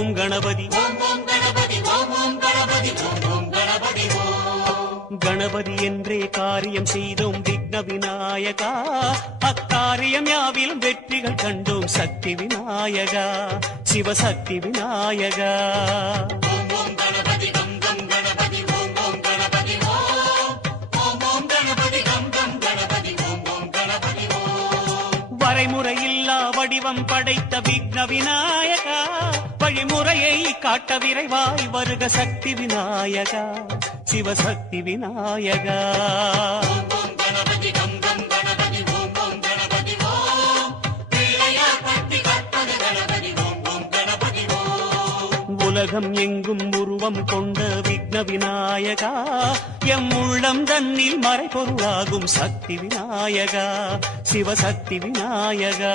ஓம் கணபதி கணபதி என்றே காரியம் செய்தோம் விக்ன விநாயகா. அக்காரியம் யாவிலும் வெற்றிகள் கண்டோம் சக்தி விநாயகா, சிவசக்தி விநாயகா. வரைமுறையில்லா வடிவம் படைத்த விக்ன விநாயகா, வழிமுறையை காட்ட விரைவாய் வருக சக்தி விநாயகா, சிவசக்தி விநாயகா. உலகம் எங்கும் உருவம் கொண்ட விக்ன விநாயகா, எம் உள்ளம் தன்னில் மறைபொருளாகும் சக்தி விநாயகா, சிவசக்தி விநாயகா.